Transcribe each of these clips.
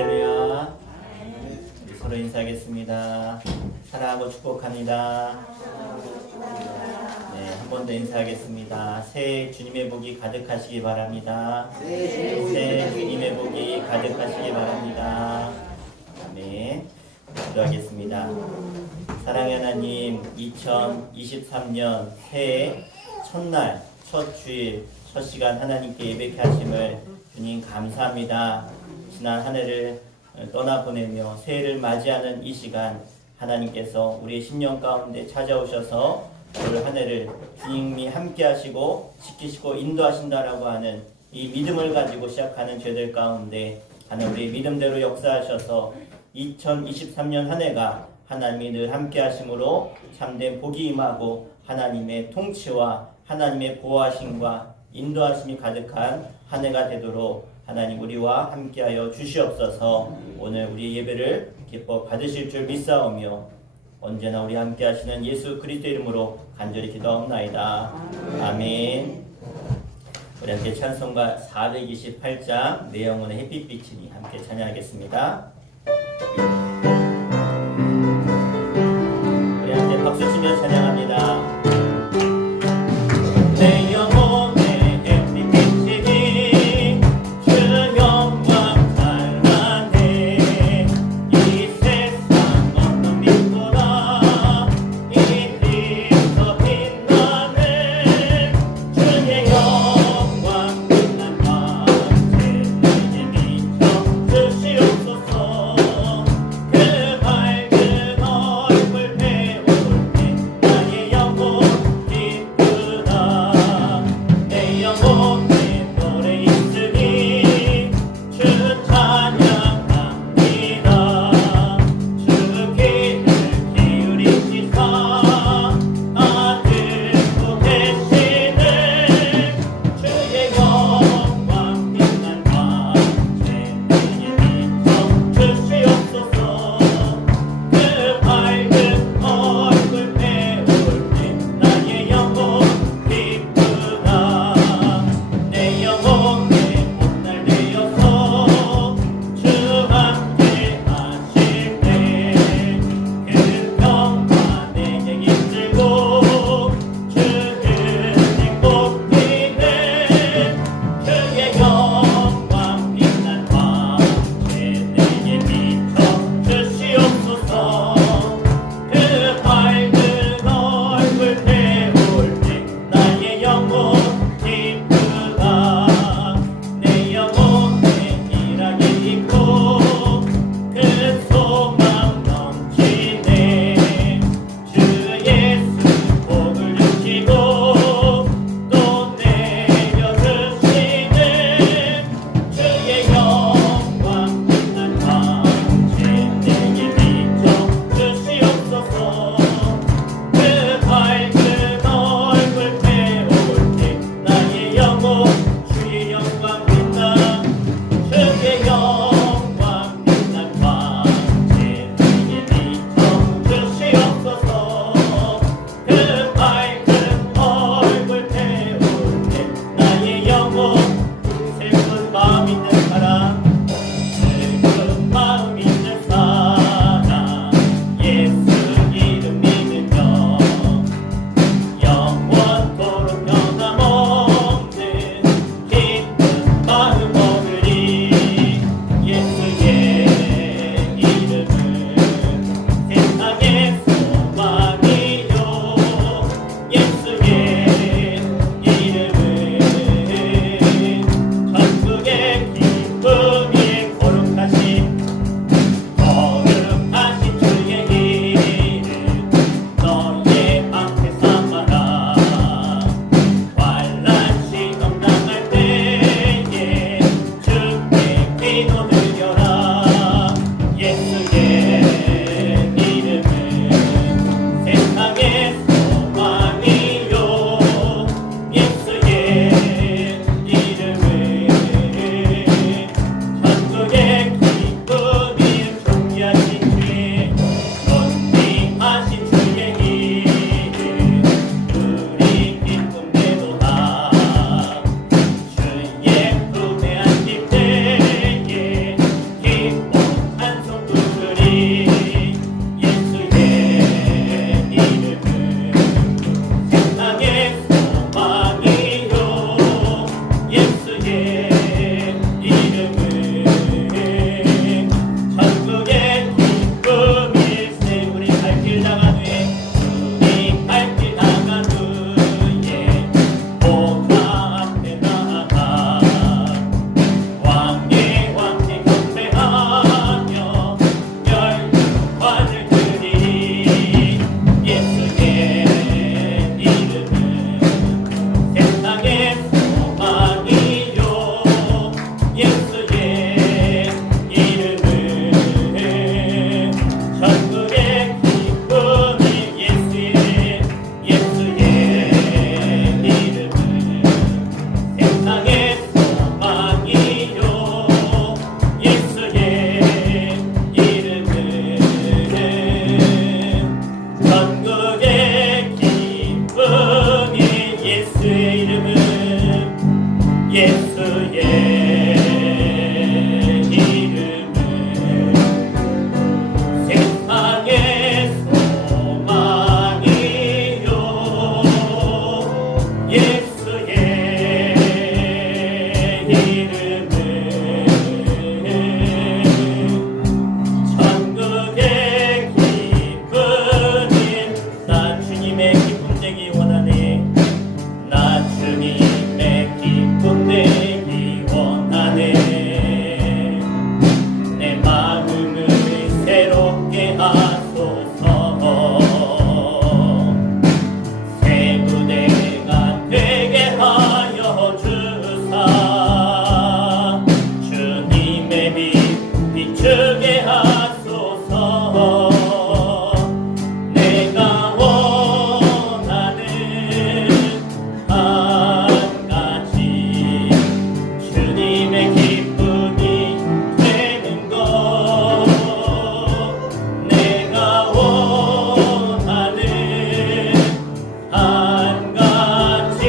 할렐루야. 우리 서로 인사하겠습니다. 사랑하고 축복합니다. 네, 한 번 더 인사하겠습니다. 새해 주님의 복이 가득하시기 바랍니다. 새해 주님의 복이 가득하시기 바랍니다. 아멘. 기도하겠습니다. 사랑의 하나님, 2023년 새해 첫날, 첫 주일, 첫 시간 하나님께 예배케 하심을 주님 감사합니다. 지난 한 해를 떠나보내며 새해를 맞이하는 이 시간 하나님께서 우리의 심령 가운데 찾아오셔서 올 한 해를 주님이 함께 하시고 지키시고 인도하신다라고 하는 이 믿음을 가지고 시작하는 죄들 가운데 하나님 우리의 믿음대로 역사하셔서 2023년 한 해가 하나님이 늘 함께 하심으로 참된 복이 임하고 하나님의 통치와 하나님의 보호하심과 인도하심이 가득한 한 해가 되도록 하나님 우리와 함께하여 주시옵소서. 오늘 우리 예배를 기뻐 받으실 줄 믿사오며 언제나 우리 함께 하시는 예수 그리스도 이름으로 간절히 기도하옵나이다. 아멘. 우리 함께 찬송가 428장 내 영혼의 햇빛비치니 함께 찬양하겠습니다. 우리 함께 박수 치며 찬양합니다. 내 영혼의 햇빛비치니 주 영광 찬란해. 이 세상 어떤 빛보다 이 빛 더 빛나네. 주의 영광 빛난 밤새 내게 비춰 주시옵소서. 하소서. 새 부대가 되게 하여 주사 주님의 빛 비추게 하소서. 내가 원하는 한 가지 주님의 기쁨이 되는 것. 내가 원하는 한 가지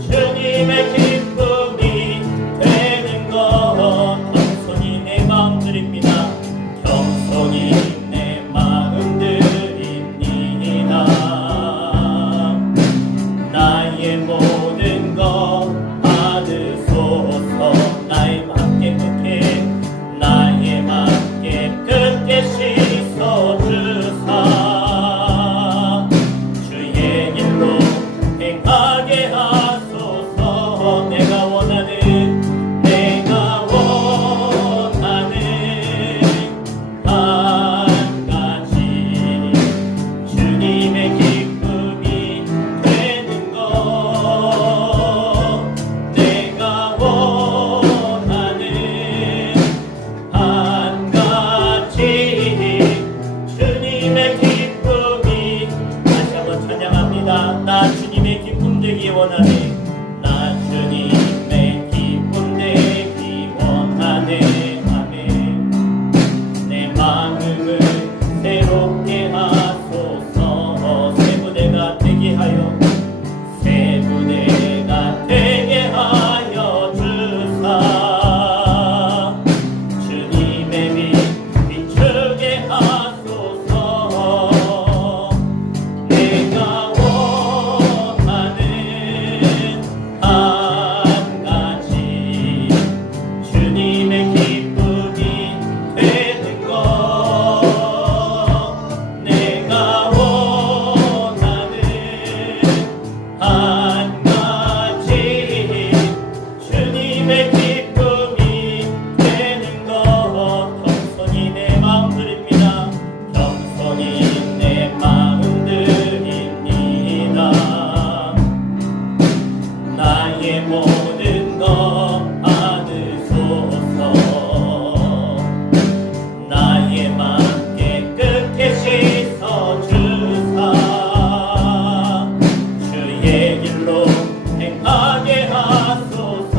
주님의 기쁨이 되는 것. 겸손히 내 마음 드립니다. 겸손히 내 마음 드립니다. 나의 모든 것 받으소서. 나의 맘 깨끗해 나의 맘 깨끗게 씻어주사 주의 길로 행하게 하소서. 내가 원하는 한 가지 주님의 기쁨이 되는 것. 내가 원하는 한 가지 주님의 기쁨이. 다시 한번 찬양합니다. 나 주님의 기쁨 되기 원하네. 나 주님의 기쁨 되기 원하네. 아멘. 내 마음을 새롭게 하소서. 새 부대가 되게 하여 새 부대가 되게 하여 주사 주님의 빛 비추게 하소서. 내가 원하는 한 가지 주님의 기쁨이 되는 것. 내가 원하는 한 가지 주님의 기쁨이 되는 것. 겸손히 내 마음 드립니다. 겸손히 내 마음 드립니다. 나의 모든 것 받으소서. 나의 맘 깨끗게 씻어주사 주의 길로 행하게 하소서.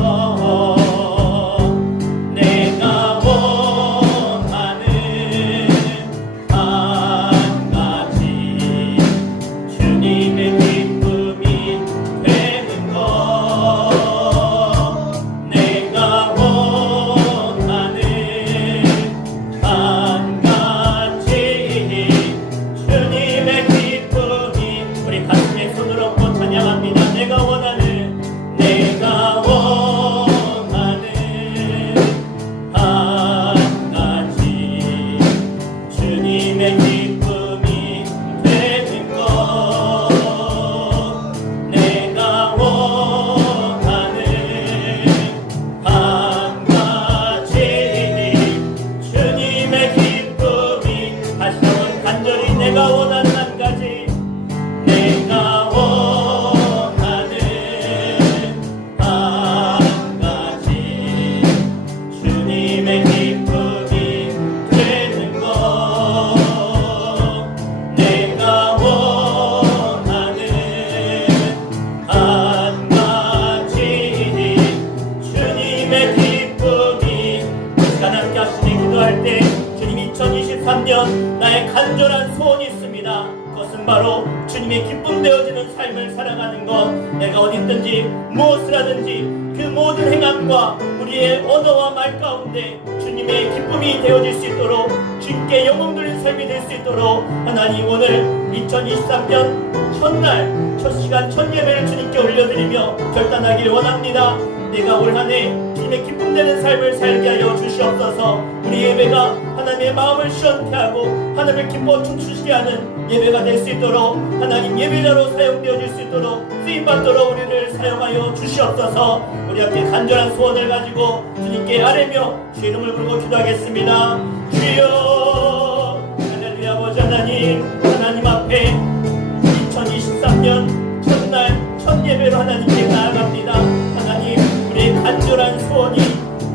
내가 원하는 한 가지 주님의 기쁨이 되는 것. 내가 원하는 한 가지 주님의 기쁨이. 우리 가슴에 손을 얹고 찬양합니다. 내가 원하는 한 가지 주님의 기쁨이 되는 것. 내가 원하는 한 가지 주님의 기쁨이. 다시 한번 간절히 내가 원하는 한 가지. 내가 원하는 한 가지 주님의 기쁨이 되는 것. 내가 원하는 한 가지 주님의 기쁨이. 시간 함께 하시니 기도할 때 주님 2023년 나의 간절한 소원이 있습니다. 그것은 바로 주님의 기쁨 되어지는 삶을 살아가는 것. 내가 어디 있든지 무엇을 하든지 그 모든 행함과 우리의 언어와 말 가운데 주님의 기쁨이 되어질 수 있도록, 주님께 영광 돌리는 삶이 될 수 있도록 하나님 오늘 2023년 첫날 첫 시간 첫 예배를 주님께 올려드리며 결단하기를 원합니다. 내가 올 한 해 주님의 기쁨 되는 삶을 살게 하여 주시옵소서. 우리 예배가 하나님의 마음을 시원케 하고 하나님을 기뻐 춤추시게 하는 예배가 될 수 있도록, 하나님 예배자로 사용되어질 수 있도록 쓰임받도록 우리를 사용하여 주시옵소서. 우리 함께 간절한 소원을 가지고 주님께 아뢰며 주의 이름을 부르고 기도하겠습니다. 주여 하나님께 나아갑니다. 하나님, 우리의 간절한 소원이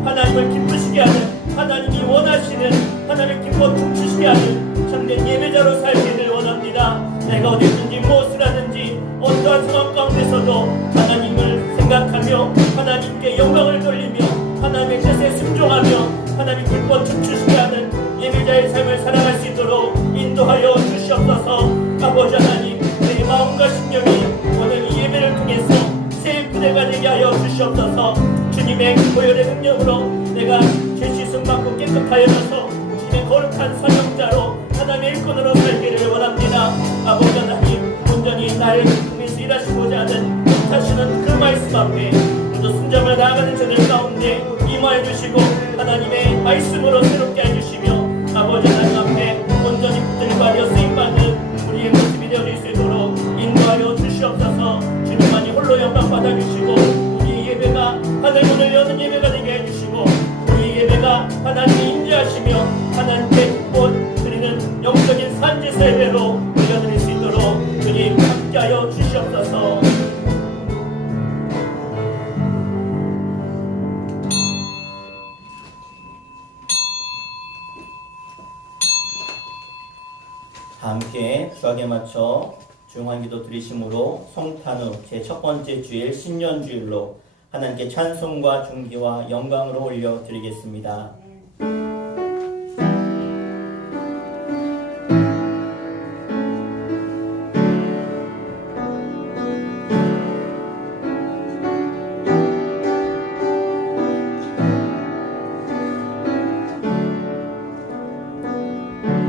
하나님을 기쁘시게 하는, 하나님이 원하시는, 하나님을 기뻐 춤추시게 하는 참된 예배자로 살기를 원합니다. 내가 어디든지 무엇을 하든지 어떠한 상황 가운데서도 하나님을 생각하며 하나님께 영광을 돌리며 하나님의 뜻에 순종하며 하나님 기뻐 춤추시게 하는 예배자의 삶을 살아갈 수 있도록 인도하여 주시옵소서. 아버지 하나님, 내 마음과 심령이 오늘 이 예배를 통해서 새 부대가 되게 하여 주시옵소서. 주님의 보혈의 능력으로 내가 죄 씻음 받고 깨끗하여져서 주님의 거룩한 사명자로 하나님의 일꾼으로 살기를 원합니다. 아버지 하나님, 온전히 나를 통해서 일하시고자 하는 뜻하시는 그 말씀 앞에 모두 순종을 나아가는 저들 가운데 임하여 주시고 하나님의 말씀으로 새롭게 해주시며 아버지 하나님 앞에 온전히 붙들고 되어 쓰임받는 우리의 모습이 되어질 수 있도록 인도하여 주시옵소서. 주님만이 홀로 영광 받아주시고 우리 예배가 하늘 문을 여는 예배가 되게 해주시고 우리 예배가 하나님이 임재하시며 하나님께 기뻐 드리는 영적인 산지사 예배로 올려드릴 수 있도록 주님 함께하여 주시옵소서. 함께 주악에 맞춰 조용한 기도 드리심으로 성탄후 제1 번째 주일 신년주일로 하나님께 찬송과 존귀와 영광으로 올려드리겠습니다.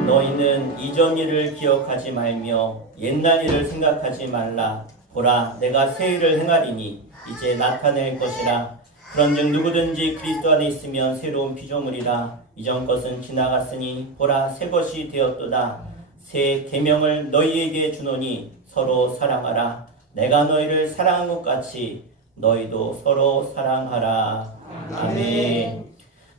너희는 이전 일을 기억하지 말며 옛날 일을 생각하지 말라. 보라, 내가 새 일을 행하리니 이제 나타낼 것이라. 그런즉 누구든지 그리스도 안에 있으면 새로운 피조물이라. 이전 것은 지나갔으니 보라, 새 것이 되었도다. 새 계명을 너희에게 주노니 서로 사랑하라. 내가 너희를 사랑한 것 같이 너희도 서로 사랑하라. 아멘.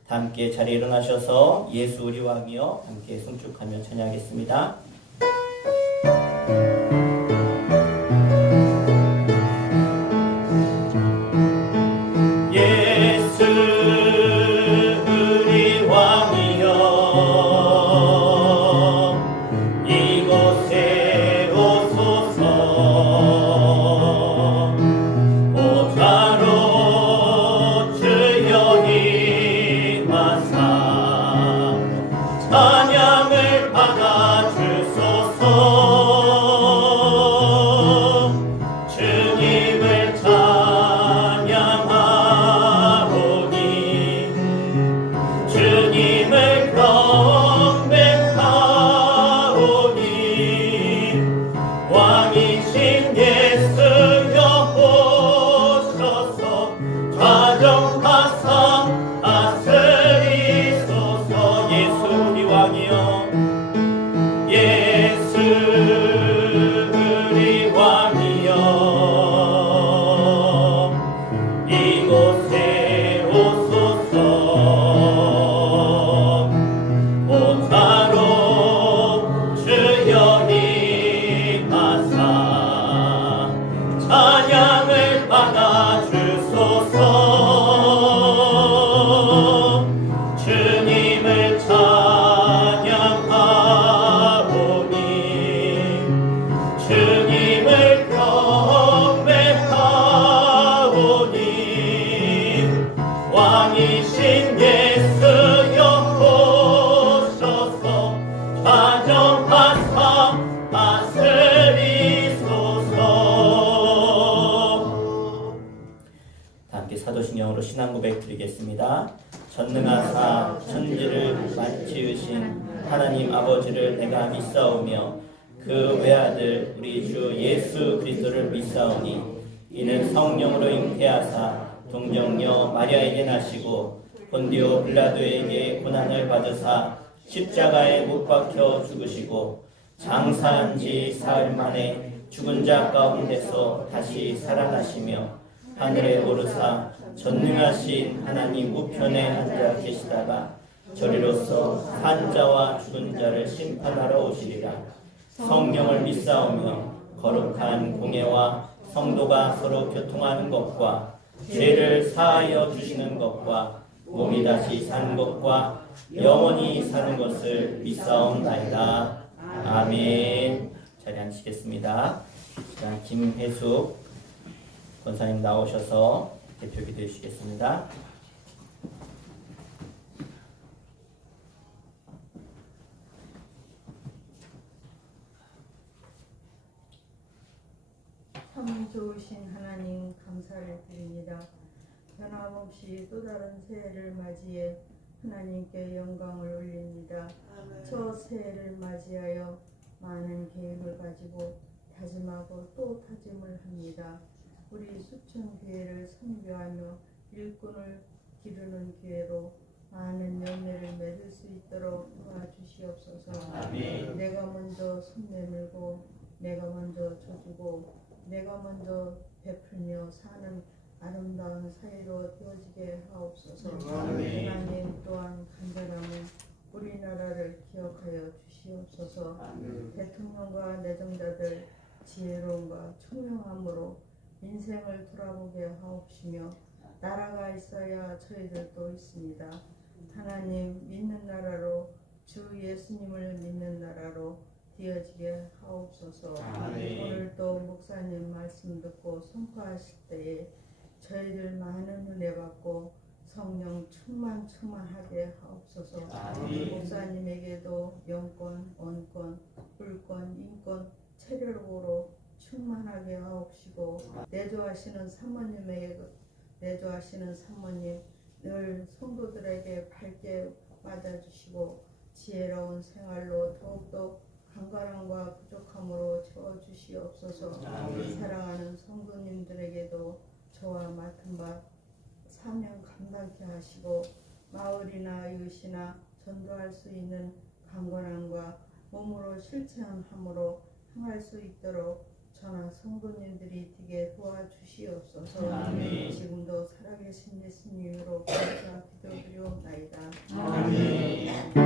함께 자리에 일어나셔서 예수 우리 왕이여 함께 송축하며 찬양하겠습니다. 예수 우리 왕이여 이곳에 오소서. 오자로 주여 찬양을 받아주소서. 주님을 찬양하오니 주님을 경배하오니 왕이신 예수여 오셔서 좌정하사 다스리소서. 예수 우리 왕이여 예수 우리 왕이여 이곳에 오소서. 오사로 주여 임하사 찬양을 받아주소서. 주님을 찬양하오니 주님을 경배하오니 왕이신 예수여 오셔서 좌정하사 다스리소서. 함께 사도신경으로 신앙 고백 드리겠습니다. 전능하사 천지를 만지으신 하나님 아버지를 내가 믿사오며 그 외아들 우리 주 예수 그리스도를 믿사오니 이는 성령으로 잉태하사 동정녀 마리아에게 나시고 본디오 빌라도에게 고난을 받으사 십자가에 못 박혀 죽으시고 장사한 지 사흘 만에 죽은 자 가운데서 다시 살아나시며 하늘에 오르사 전능하신 하나님 우편에 앉아 계시다가 저리로서 산 자와 죽은 자를 심판하러 오시리라. 성령을 믿사오며 거룩한 공예와 성도가 서로 교통하는 것과 죄를 사하여 주시는 것과 몸이 다시 사는 것과 영원히 사는 것을 믿사옵나이다. 아멘. 자리에 앉으시겠습니다. 시간 김혜숙 권사님 나오셔서 대표 기도해 주시겠습니다. 참 좋으신 하나님 감사를 드립니다. 변함없이 또 다른 새해를 맞이해 하나님께 영광을 올립니다. 저 새해를 맞이하여 많은 계획을 가지고 다짐하고 또 다짐을 합니다. 우리 수천교회를 선교하며 일꾼을 기르는 교회로 많은 열매를 맺을 수 있도록 도와주시옵소서. 아멘. 내가 먼저 손 내밀고 내가 먼저 줘주고 내가 먼저 베풀며 사는 아름다운 사회로 되어지게 하옵소서. 아멘. 하나님 또한 간절함은 우리나라를 기억하여 주시옵소서. 대통령과 내정자들 지혜로움과 총명함으로 인생을 돌아보게 하옵시며 나라가 있어야 저희들도 있습니다. 하나님 믿는 나라로 주 예수님을 믿는 나라로 되어지게 하옵소서. 아멘. 오늘도 목사님 말씀 듣고 선포하실 때에 저희들 많은 은혜 받고 성령 충만하게 하옵소서. 아멘. 목사님에게도 영권, 원권, 불권, 인권, 체력으로 충만하게 하옵시고 내조하시는 사모님에게도 내조하시는 사모님 늘 성도들에게 밝게 맞아주시고 지혜로운 생활로 더욱더 강건함과 부족함으로 채워주시옵소서. 사랑하는 성도님들에게도 저와 맡은 바 사명 감당케 하시고 마을이나 이웃이나 전도할 수 있는 강건함과 몸으로 실천함으로 행할 수 있도록 저나 성도님들이 되게 도와주시옵소서. 아멘. 지금도 살아계신 예수님으로 감사 기도드리옵나이다. 아멘.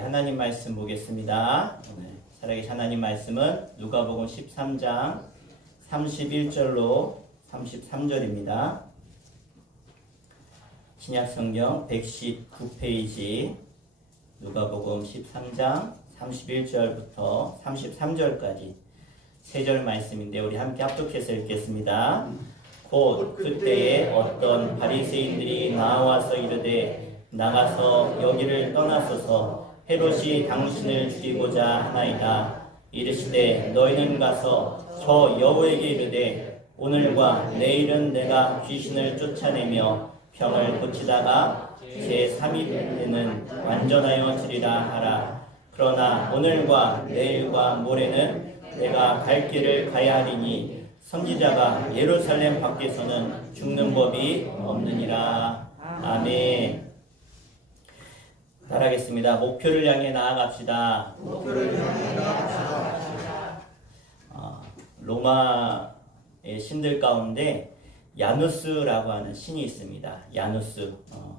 하나님 말씀 보겠습니다. 오늘 살아계신 하나님 말씀은 누가복음 13장 31절로 33절입니다. 신약성경 119페이지 누가복음 13장 31절부터 33절까지 세 절 말씀인데 우리 함께 합독해서 읽겠습니다. 곧 그때에 어떤 바리새인들이 나와서 이르되 나가서 여기를 떠나소서 헤롯이 당신을 죽이고자 하나이다. 이르시되 너희는 가서 저 여호에게 이르되 오늘과 내일은 내가 귀신을 쫓아내며 병을 고치다가 제3일에는 완전하여 지리라 하라. 그러나 오늘과 내일과 모레는 내가 갈 길을 가야 하리니 선지자가 예루살렘 밖에서는 죽는 법이 없느니라. 아멘. 따라하겠습니다. 목표를 향해 나아갑시다. 로마의 신들 가운데 야누스라고 하는 신이 있습니다. 야누스.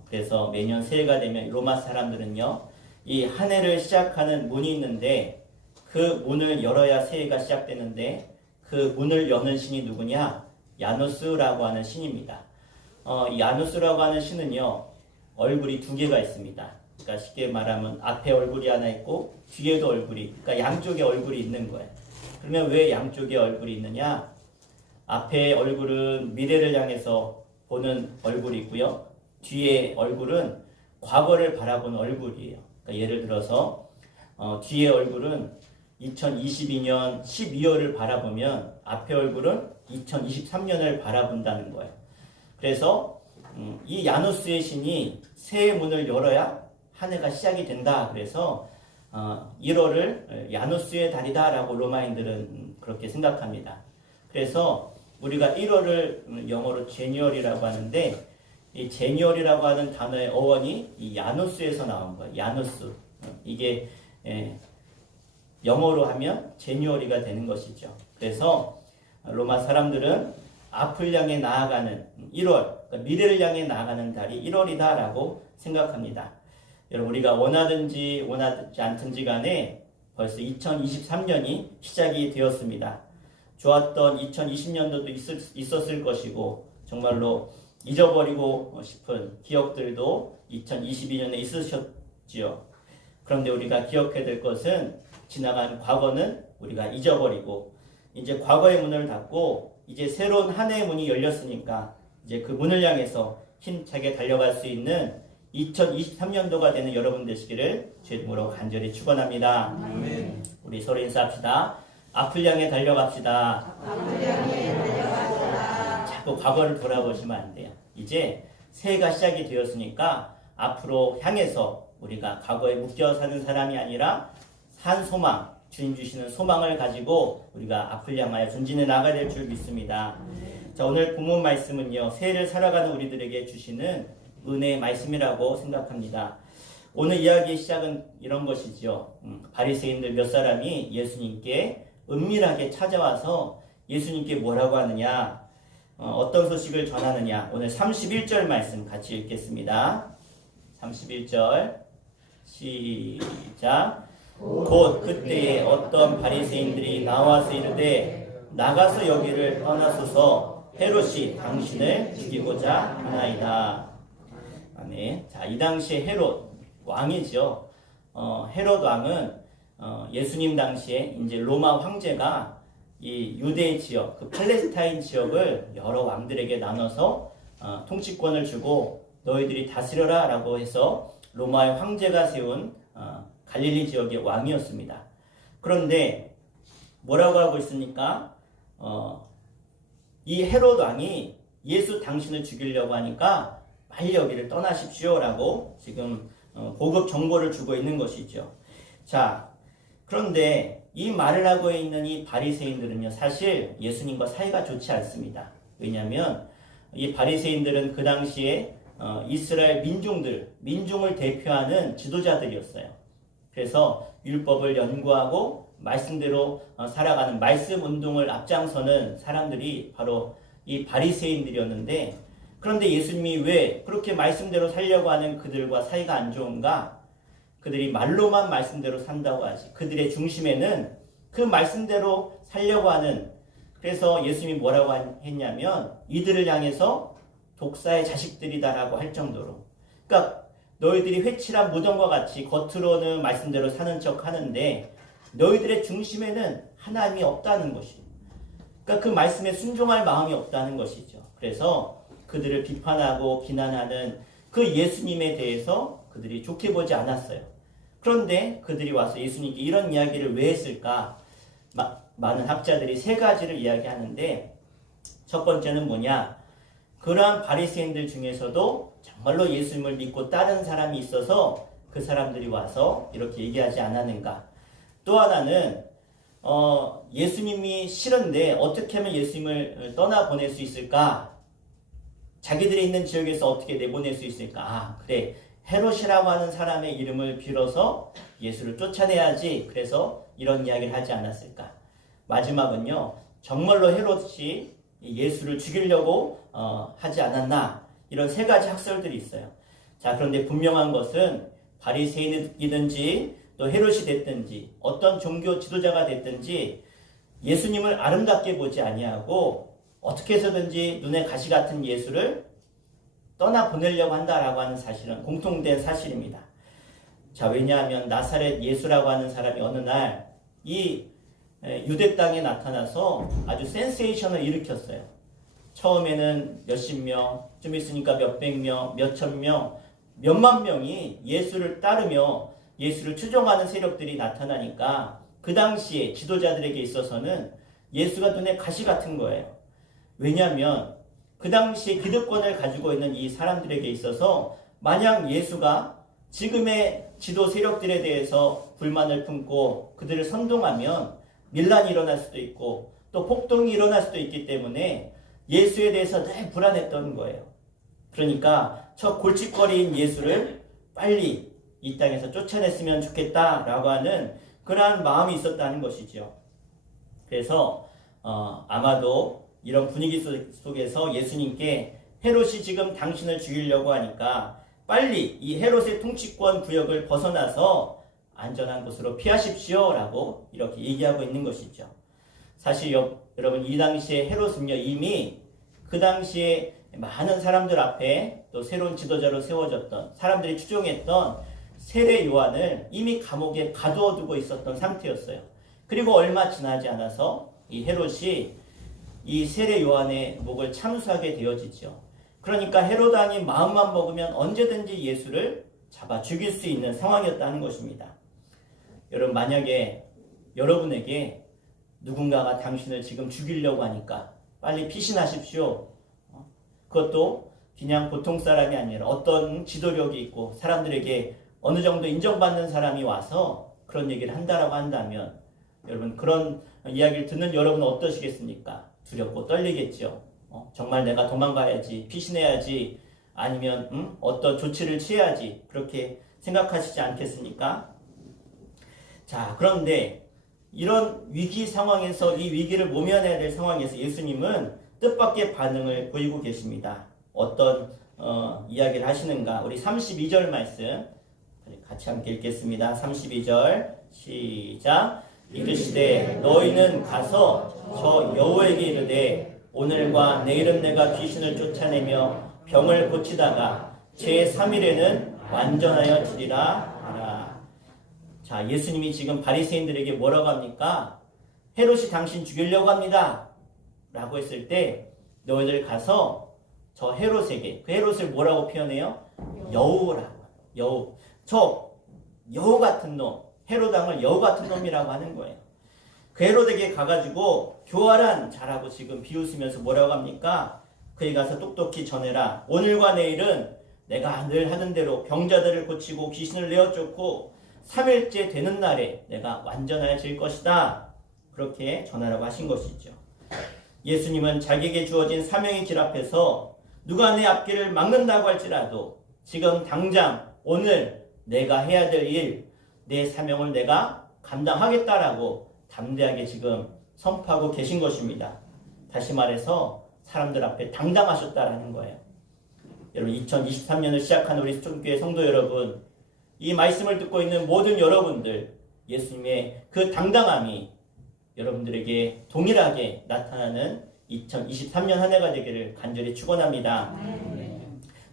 그래서 매년 새해가 되면 로마 사람들은요, 이 한 해를 시작하는 문이 있는데 그 문을 열어야 새해가 시작되는데 그 문을 여는 신이 누구냐? 야누스라고 하는 신입니다. 이 야누스라고 하는 신은요, 얼굴이 두 개가 있습니다. 그러니까 쉽게 말하면 앞에 얼굴이 하나 있고 뒤에도 얼굴이, 그러니까 양쪽에 얼굴이 있는 거예요. 그러면 왜 양쪽에 얼굴이 있느냐? 앞에 얼굴은 미래를 향해서 보는 얼굴이 있고요. 뒤에 얼굴은 과거를 바라보는 얼굴이에요. 그러니까 예를 들어서 뒤에 얼굴은 2022년 12월을 바라보면 앞에 얼굴은 2023년을 바라본다는 거예요. 그래서 이 야누스의 신이 새해 문을 열어야 한 해가 시작이 된다. 그래서 1월을 야누스의 달이다라고 로마인들은 그렇게 생각합니다. 그래서 우리가 1월을 영어로 제뉴얼이라고 하는데 이 제니얼이라고 하는 단어의 어원이 이 야누스에서 나온 거예요. 야누스. 이게 영어로 하면 제니얼이가 되는 것이죠. 그래서 로마 사람들은 앞을 향해 나아가는 1월, 그러니까 미래를 향해 나아가는 달이 1월이다라고 생각합니다. 여러분, 우리가 원하든지 원하지 않든지 간에 벌써 2023년이 시작이 되었습니다. 좋았던 2020년도도 있었을 것이고 정말로 잊어버리고 싶은 기억들도 2022년에 있으셨지요. 그런데 우리가 기억해야 될 것은 지나간 과거는 우리가 잊어버리고 이제 과거의 문을 닫고 이제 새로운 한 해의 문이 열렸으니까 이제 그 문을 향해서 힘차게 달려갈 수 있는 2023년도가 되는 여러분 되시기를 제 이름으로 간절히 축원합니다. 아멘. 우리 서로 인사합시다. 앞을 향해 달려갑시다. 자꾸 과거를 돌아보시면 안 돼요. 이제 새해가 시작이 되었으니까 앞으로 향해서 우리가 과거에 묶여 사는 사람이 아니라 산 소망, 주님 주시는 소망을 가지고 우리가 앞을 향하여 전진해 나가야 될 줄 믿습니다. 자, 오늘 본문 말씀은요, 새해를 살아가는 우리들에게 주시는 은혜의 말씀이라고 생각합니다. 오늘 이야기의 시작은 이런 것이죠. 바리새인들 몇 사람이 예수님께 은밀하게 찾아와서 예수님께 뭐라고 하느냐, 어떤 소식을 전하느냐. 오늘 31절 말씀 같이 읽겠습니다. 31절 시작. 곧 그때에 어떤 바리새인들이 나와서 이르되 나가서 여기를 떠나소서 헤롯이 당신을 죽이고자 하나이다. 아멘. 자, 이 당시에 헤롯 왕이죠. 헤롯 왕은 예수님 당시에 이제 로마 황제가 이 유대 지역, 그 팔레스타인 지역을 여러 왕들에게 나눠서 통치권을 주고 너희들이 다스려라라고 해서 로마의 황제가 세운 갈릴리 지역의 왕이었습니다. 그런데 뭐라고 하고 있습니까? 이 헤롯 왕이 예수 당신을 죽이려고 하니까 빨리 여기를 떠나십시오라고 지금 고급 정보를 주고 있는 것이죠. 자, 그런데 이 말을 하고 있는 이 바리새인들은요, 사실 예수님과 사이가 좋지 않습니다. 왜냐하면 이 바리새인들은 그 당시에 이스라엘 민중을 대표하는 지도자들이었어요. 그래서 율법을 연구하고 말씀대로 살아가는 말씀 운동을 앞장서는 사람들이 바로 이 바리새인들이었는데, 그런데 예수님이 왜 그렇게 말씀대로 살려고 하는 그들과 사이가 안 좋은가? 그들이 말로만 말씀대로 산다고 하지. 그들의 중심에는 그 말씀대로 살려고 하는, 그래서 예수님이 뭐라고 했냐면 이들을 향해서 독사의 자식들이다라고 할 정도로, 그러니까 너희들이 회칠한 무덤과 같이 겉으로는 말씀대로 사는 척 하는데 너희들의 중심에는 하나님이 없다는 것이죠. 그러니까 그 말씀에 순종할 마음이 없다는 것이죠. 그래서 그들을 비판하고 비난하는 그 예수님에 대해서 그들이 좋게 보지 않았어요. 그런데 그들이 와서 예수님께 이런 이야기를 왜 했을까? 많은 학자들이 세 가지를 이야기하는데, 첫 번째는 뭐냐? 그러한 바리새인들 중에서도 정말로 예수님을 믿고 따른 사람이 있어서 그 사람들이 와서 이렇게 얘기하지 않았는가? 또 하나는 예수님이 싫은데 어떻게 하면 예수님을 떠나보낼 수 있을까? 자기들이 있는 지역에서 어떻게 내보낼 수 있을까? 그래, 헤롯이라고 하는 사람의 이름을 빌어서 예수를 쫓아내야지. 그래서 이런 이야기를 하지 않았을까? 마지막은요, 정말로 헤롯이 예수를 죽이려고 하지 않았나? 이런 세 가지 학설들이 있어요. 자, 그런데 분명한 것은 바리새인이든지 또 헤롯이 됐든지 어떤 종교 지도자가 됐든지 예수님을 아름답게 보지 아니하고 어떻게 해서든지 눈에 가시 같은 예수를 떠나보내려고 한다라고 하는 사실은 공통된 사실입니다. 자, 왜냐하면 나사렛 예수라고 하는 사람이 어느 날 이 유대 땅에 나타나서 아주 센세이션을 일으켰어요. 처음에는 몇십 명, 좀 있으니까 몇백 명, 몇천 명, 몇만 명이 예수를 따르며 예수를 추종하는 세력들이 나타나니까 그 당시에 지도자들에게 있어서는 예수가 눈에 가시 같은 거예요. 왜냐하면 그 당시에 기득권을 가지고 있는 이 사람들에게 있어서 만약 예수가 지금의 지도 세력들에 대해서 불만을 품고 그들을 선동하면 밀란이 일어날 수도 있고 또 폭동이 일어날 수도 있기 때문에 예수에 대해서 늘 불안했던 거예요. 그러니까 저 골칫거리인 예수를 빨리 이 땅에서 쫓아냈으면 좋겠다라고 하는 그러한 마음이 있었다는 것이죠. 그래서 아마도 이런 분위기 속에서 예수님께 헤롯이 지금 당신을 죽이려고 하니까 빨리 이 헤롯의 통치권 구역을 벗어나서 안전한 곳으로 피하십시오 라고 이렇게 얘기하고 있는 것이죠. 사실 여러분 이 당시에 헤롯은요 이미 그 당시에 많은 사람들 앞에 또 새로운 지도자로 세워졌던 사람들이 추종했던 세례 요한을 이미 감옥에 가두어두고 있었던 상태였어요. 그리고 얼마 지나지 않아서 이 헤롯이 이 세례 요한의 목을 참수하게 되어지죠. 그러니까 헤롯 왕이 마음만 먹으면 언제든지 예수를 잡아 죽일 수 있는 상황이었다는 것입니다. 여러분 만약에 여러분에게 누군가가 당신을 지금 죽이려고 하니까 빨리 피신하십시오. 그것도 그냥 보통 사람이 아니라 어떤 지도력이 있고 사람들에게 어느 정도 인정받는 사람이 와서 그런 얘기를 한다라고 한다면 여러분 그런 이야기를 듣는 여러분은 어떠시겠습니까? 두렵고 떨리겠죠. 정말 내가 도망가야지, 피신해야지, 아니면 어떤 조치를 취해야지 그렇게 생각하시지 않겠습니까? 자, 그런데 이런 위기 상황에서 이 위기를 모면해야 될 상황에서 예수님은 뜻밖의 반응을 보이고 계십니다. 어떤 이야기를 하시는가? 우리 32절 말씀 같이 함께 읽겠습니다. 32절 시작. 이르시되 너희는 가서 저 여호에게 이르되 오늘과 내일은 내가 귀신을 쫓아내며 병을 고치다가 제3일에는 완전하여 지리라 하라. 자, 예수님이 지금 바리새인들에게 뭐라고 합니까? 헤롯이 당신 죽이려고 합니다 라고 했을 때 너희들 가서 저 헤롯에게, 그 헤롯을 뭐라고 표현해요? 여우라고. 여우. 저 여우 같은 놈, 헤롯 왕을 여우 같은 놈이라고 하는 거예요. 그 헤롯에게 가가지고 교활한 자라고 지금 비웃으면서 뭐라고 합니까? 그에 가서 똑똑히 전해라. 오늘과 내일은 내가 늘 하던 대로 병자들을 고치고 귀신을 내어 쫓고 3일째 되는 날에 내가 완전해질 것이다. 그렇게 전하라고 하신 것이죠. 예수님은 자기에게 주어진 사명의 길 앞에서 누가 내 앞길을 막는다고 할지라도 지금 당장 오늘 내가 해야 될 일, 내 사명을 내가 감당하겠다라고 담대하게 지금 선포하고 계신 것입니다. 다시 말해서 사람들 앞에 당당하셨다라는 거예요. 여러분 2023년을 시작한 우리 수천교회 성도 여러분, 이 말씀을 듣고 있는 모든 여러분들, 예수님의 그 당당함이 여러분들에게 동일하게 나타나는 2023년 한 해가 되기를 간절히 축원합니다.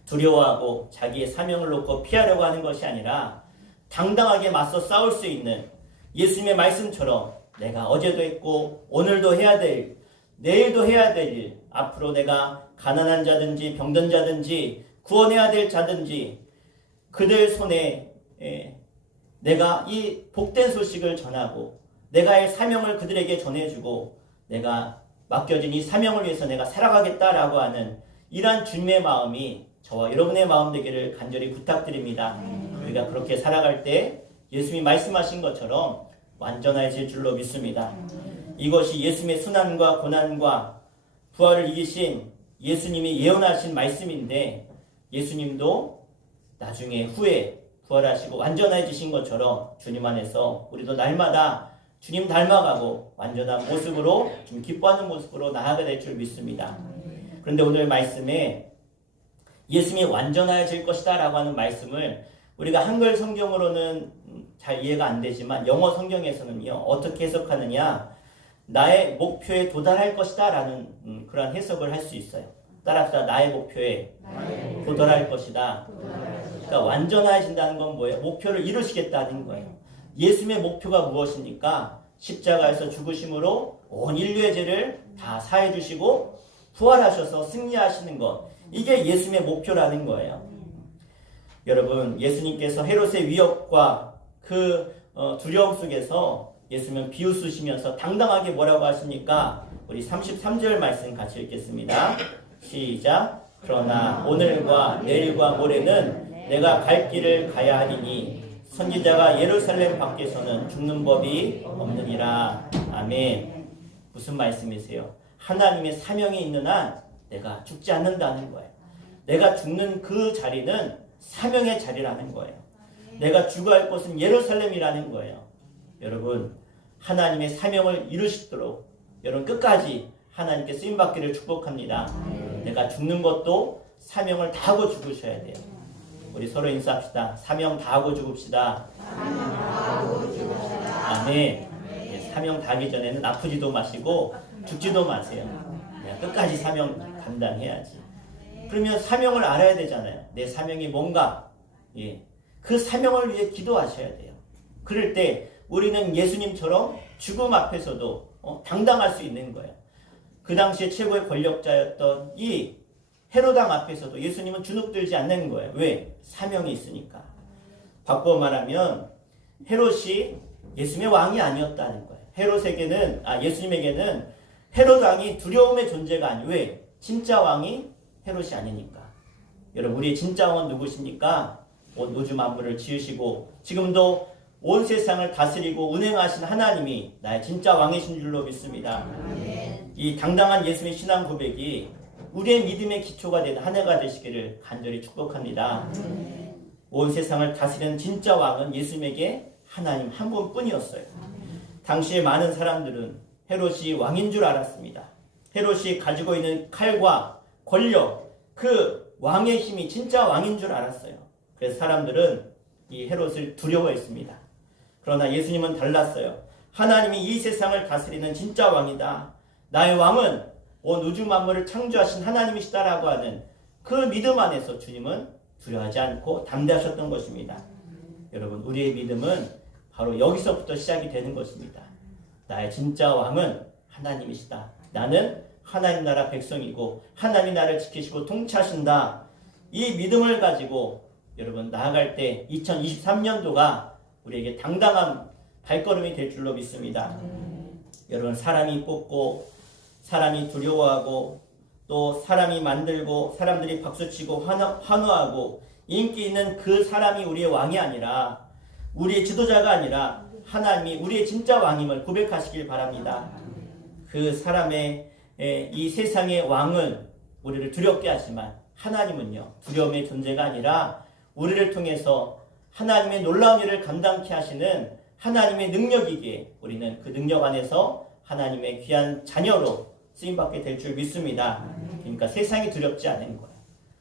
두려워하고 자기의 사명을 놓고 피하려고 하는 것이 아니라 당당하게 맞서 싸울 수 있는 예수님의 말씀처럼 내가 어제도 했고 오늘도 해야 될 일, 내일도 해야 될 일, 앞으로 내가 가난한 자든지 병든 자든지 구원해야 될 자든지 그들 손에 내가 이 복된 소식을 전하고 내가 할 사명을 그들에게 전해주고 내가 맡겨진 이 사명을 위해서 내가 살아가겠다라고 하는 이러한 주님의 마음이 저와 여러분의 마음 되기를 간절히 부탁드립니다. 우리가 그렇게 살아갈 때 예수님이 말씀하신 것처럼 완전해질 줄로 믿습니다. 이것이 예수님의 순환과 고난과 부활을 이기신 예수님이 예언하신 말씀인데 예수님도 나중에 후에 부활하시고 완전해지신 것처럼 주님 안에서 우리도 날마다 주님 닮아가고 완전한 모습으로 좀 기뻐하는 모습으로 나아가게 될 줄 믿습니다. 그런데 오늘 말씀에 예수님이 완전해질 것이다 라고 하는 말씀을 우리가 한글 성경으로는 잘 이해가 안 되지만 영어 성경에서는요 어떻게 해석하느냐, 나의 목표에 도달할 것이다 라는 그런 해석을 할 수 있어요. 따라서 나의 목표에 도달할 것이다. 그러니까 완전해진다는 건 뭐예요? 목표를 이루시겠다는 거예요. 예수님의 목표가 무엇입니까? 십자가에서 죽으심으로 온 인류의 죄를 다 사해 주시고 부활하셔서 승리하시는 것, 이게 예수님의 목표라는 거예요. 여러분, 예수님께서 헤롯의 위협과 그 두려움 속에서 예수님은 비웃으시면서 당당하게 뭐라고 하십니까? 우리 33절 말씀 같이 읽겠습니다. 시작. 그러나 오늘과 내일과 모레는 내가 갈 길을 가야 하리니 선지자가 예루살렘 밖에서는 죽는 법이 없느니라. 아멘. 무슨 말씀이세요? 하나님의 사명이 있는 한 내가 죽지 않는다는 거예요. 내가 죽는 그 자리는 사명의 자리라는 거예요. 내가 죽어야 할 곳은 예루살렘이라는 거예요. 여러분, 하나님의 사명을 이루시도록 여러분 끝까지 하나님께 쓰임받기를 축복합니다. 내가 죽는 것도 사명을 다하고 죽으셔야 돼요. 우리 서로 인사합시다. 사명 다하고 죽읍시다. 아멘. 사명 다하기 전에는 아프지도 마시고 죽지도 마세요. 끝까지 사명 감당해야지. 그러면 사명을 알아야 되잖아요. 내 사명이 뭔가. 그 사명을 위해 기도하셔야 돼요. 그럴 때 우리는 예수님처럼 죽음 앞에서도 당당할 수 있는 거예요. 그 당시에 최고의 권력자였던 이 헤로당 앞에서도 예수님은 주눅들지 않는 거예요. 왜? 사명이 있으니까. 바꿔 말하면 헤롯이 예수님의 왕이 아니었다는 거예요. 예수님에게는 헤롯 왕이 두려움의 존재가 아니에요. 왜? 진짜 왕이 헤롯이 아니니까. 여러분, 우리의 진짜 왕은 누구십니까? 온 우주 만물을 지으시고 지금도 온 세상을 다스리고 운행하신 하나님이 나의 진짜 왕이신 줄로 믿습니다. 이 당당한 예수님의 신앙 고백이 우리의 믿음의 기초가 되는 한 해가 되시기를 간절히 축복합니다. 온 세상을 다스리는 진짜 왕은 예수님에게 하나님 한 분뿐이었어요. 당시에 많은 사람들은 헤롯이 왕인 줄 알았습니다. 헤롯이 가지고 있는 칼과 권력, 그 왕의 힘이 진짜 왕인 줄 알았어요. 그래서 사람들은 이 헤롯을 두려워했습니다. 그러나 예수님은 달랐어요. 하나님이 이 세상을 다스리는 진짜 왕이다. 나의 왕은 온 우주 만물을 창조하신 하나님이시다라고 하는 그 믿음 안에서 주님은 두려워하지 않고 담대하셨던 것입니다. 여러분, 우리의 믿음은 바로 여기서부터 시작이 되는 것입니다. 나의 진짜 왕은 하나님이시다. 나는 하나님 나라 백성이고 하나님이 나를 지키시고 통치하신다. 이 믿음을 가지고 여러분 나아갈 때 2023년도가 우리에게 당당한 발걸음이 될 줄로 믿습니다. 여러분, 사람이 뽑고 사람이 두려워하고 또 사람이 만들고 사람들이 박수치고 환호하고 인기 있는 그 사람이 우리의 왕이 아니라, 우리의 지도자가 아니라 하나님이 우리의 진짜 왕임을 고백하시길 바랍니다. 그 사람의 이 세상의 왕은 우리를 두렵게 하지만 하나님은요, 두려움의 존재가 아니라 우리를 통해서 하나님의 놀라운 일을 감당케 하시는 하나님의 능력이기에 우리는 그 능력 안에서 하나님의 귀한 자녀로 쓰임받게 될 줄 믿습니다. 그러니까 세상이 두렵지 않은 거예요.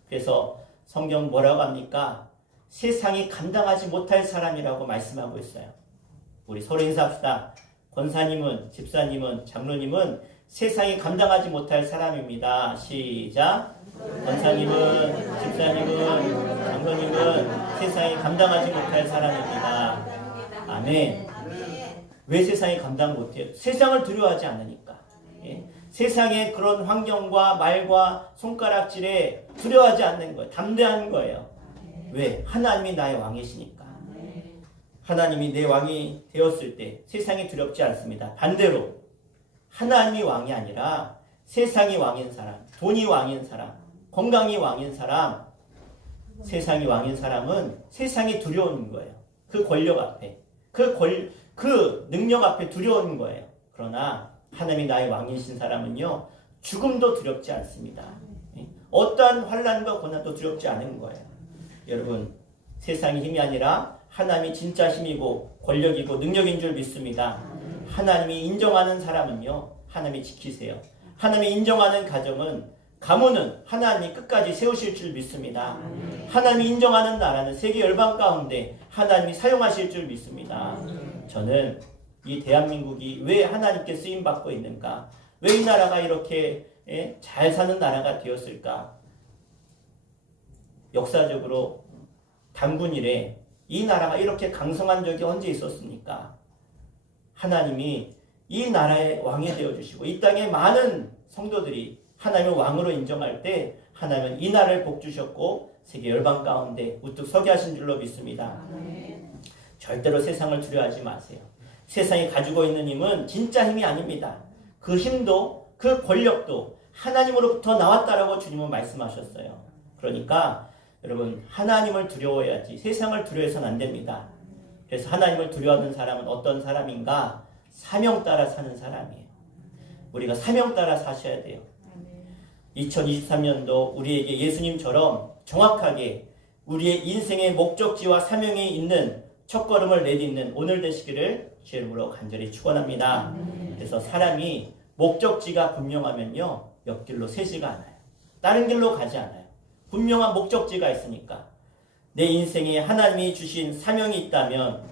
그래서 성경 뭐라고 합니까? 세상이 감당하지 못할 사람이라고 말씀하고 있어요. 우리 서로 인사합시다. 권사님은, 집사님은, 장로님은 세상이 감당하지 못할 사람입니다. 시작. 권사님은, 집사님은, 장로님은 세상이 감당하지 못할 사람입니다. 아멘. 왜 세상이 감당 못해요? 세상을 두려워하지 않으니까. 세상의 그런 환경과 말과 손가락질에 두려워하지 않는 거예요. 담대한 거예요. 왜? 하나님이 나의 왕이시니까. 하나님이 내 왕이 되었을 때 세상이 두렵지 않습니다. 반대로 하나님이 왕이 아니라 세상이 왕인 사람, 돈이 왕인 사람, 건강이 왕인 사람, 세상이 왕인 사람은 세상이 두려운 거예요. 그 권력 앞에, 그 능력 앞에 두려운 거예요. 그러나 하나님이 나의 왕이신 사람은요, 죽음도 두렵지 않습니다. 어떠한 환난과 고난도 두렵지 않은 거예요. 여러분, 세상의 힘이 아니라 하나님이 진짜 힘이고 권력이고 능력인 줄 믿습니다. 하나님이 인정하는 사람은요, 하나님이 지키세요. 하나님이 인정하는 가문은 하나님이 끝까지 세우실 줄 믿습니다. 하나님이 인정하는 나라는 세계 열방 가운데 하나님이 사용하실 줄 믿습니다. 저는 이 대한민국이 왜 하나님께 쓰임받고 있는가? 왜 이 나라가 이렇게 잘 사는 나라가 되었을까? 역사적으로 단군 이래 이 나라가 이렇게 강성한 적이 언제 있었습니까? 하나님이 이 나라의 왕이 되어주시고 이 땅의 많은 성도들이 하나님을 왕으로 인정할 때 하나님은 이 나라를 복주셨고 세계 열방 가운데 우뚝 서게 하신 줄로 믿습니다. 절대로 세상을 두려워하지 마세요. 세상이 가지고 있는 힘은 진짜 힘이 아닙니다. 그 힘도 그 권력도 하나님으로부터 나왔다라고 주님은 말씀하셨어요. 그러니까 여러분, 하나님을 두려워해야지 세상을 두려워해서는 안 됩니다. 그래서 하나님을 두려워하는 사람은 어떤 사람인가? 사명 따라 사는 사람이에요. 우리가 사명 따라 사셔야 돼요. 2023년도 우리에게 예수님처럼 정확하게 우리의 인생의 목적지와 사명이 있는 첫걸음을 내딛는 오늘 되시기를 주의 이름으로 간절히 축원합니다. 그래서 사람이 목적지가 분명하면요, 옆길로 새지가 않아요. 다른 길로 가지 않아요. 분명한 목적지가 있으니까. 내 인생에 하나님이 주신 사명이 있다면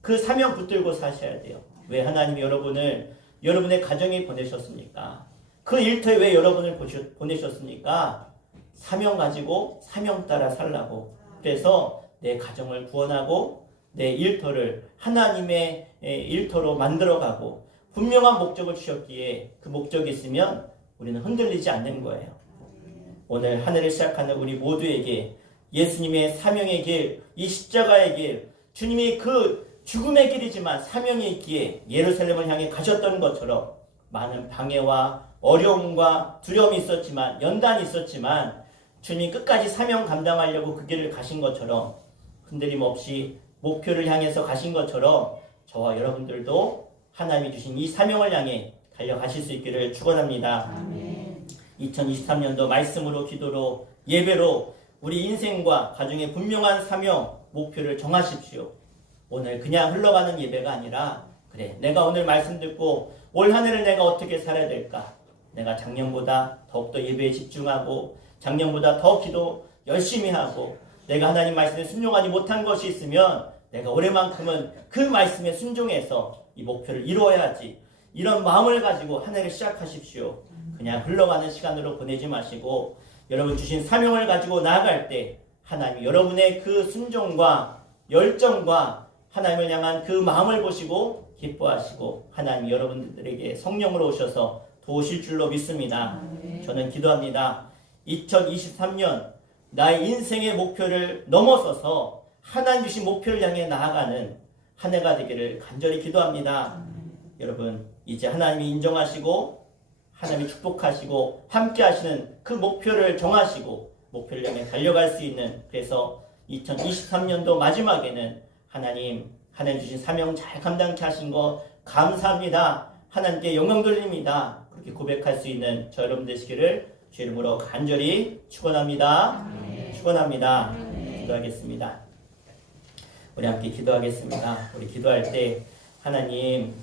그 사명 붙들고 사셔야 돼요. 왜 하나님이 여러분을 여러분의 가정에 보내셨습니까? 그 일터에 왜 여러분을 보내셨습니까? 사명 가지고 사명 따라 살라고. 그래서 내 가정을 구원하고 내 일터를 하나님의 일터로 만들어가고 분명한 목적을 주셨기에 그 목적이 있으면 우리는 흔들리지 않는 거예요. 오늘 한 해를 시작하는 우리 모두에게 예수님의 사명의 길, 이 십자가의 길, 주님이 그 죽음의 길이지만 사명이 있기에 예루살렘을 향해 가셨던 것처럼 많은 방해와 어려움과 두려움이 있었지만, 연단이 있었지만 주님이 끝까지 사명 감당하려고 그 길을 가신 것처럼, 흔들림 없이 목표를 향해서 가신 것처럼 저와 여러분들도 하나님이 주신 이 사명을 향해 달려가실 수 있기를 축원합니다. 2023년도 말씀으로, 기도로, 예배로 우리 인생과 가정의 분명한 사명, 목표를 정하십시오. 오늘 그냥 흘러가는 예배가 아니라, 그래, 내가 오늘 말씀 듣고 올 한 해를 내가 어떻게 살아야 될까? 내가 작년보다 더욱더 예배에 집중하고 작년보다 더 기도 열심히 하고 내가 하나님 말씀에 순종하지 못한 것이 있으면 내가 올해만큼은 그 말씀에 순종해서 이 목표를 이루어야지. 이런 마음을 가지고 한 해를 시작하십시오. 그냥 흘러가는 시간으로 보내지 마시고 여러분 주신 사명을 가지고 나아갈 때 하나님이 여러분의 그 순종과 열정과 하나님을 향한 그 마음을 보시고 기뻐하시고 하나님이 여러분들에게 성령으로 오셔서 도우실 줄로 믿습니다. 저는 기도합니다. 2023년 나의 인생의 목표를 넘어서서 하나님 주신 목표를 향해 나아가는 한 해가 되기를 간절히 기도합니다. 여러분 이제 하나님이 인정하시고 하나님이 축복하시고 함께 하시는 그 목표를 정하시고 목표를 향해 달려갈 수 있는, 그래서 2023년도 마지막에는 하나님 주신 사명 잘 감당케 하신 거 감사합니다. 하나님께 영광 돌립니다. 그렇게 고백할 수 있는 저 여러분 되시기를 주 이름으로 간절히 축원합니다. 축원합니다. 기도하겠습니다. 우리 함께 기도하겠습니다. 우리 기도할 때 하나님,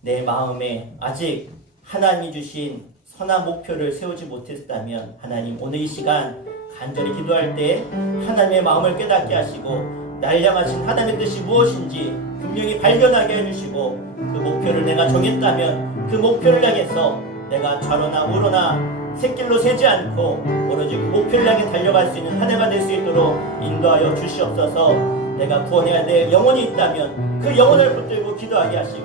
내 마음에 아직 하나님이 주신 선한 목표를 세우지 못했다면 하나님 오늘 이 시간 간절히 기도할 때 하나님의 마음을 깨닫게 하시고 날 향하신 하나님의 뜻이 무엇인지 분명히 발견하게 해주시고 그 목표를 내가 정했다면 그 목표를 향해서 내가 좌로나 우로나 샛길로 새지 않고 오로지 그 목표를 향해 달려갈 수 있는 한 해가 될 수 있도록 인도하여 주시옵소서. 내가 구원해야 될 영혼이 있다면 그 영혼을 붙들고 기도하게 하시고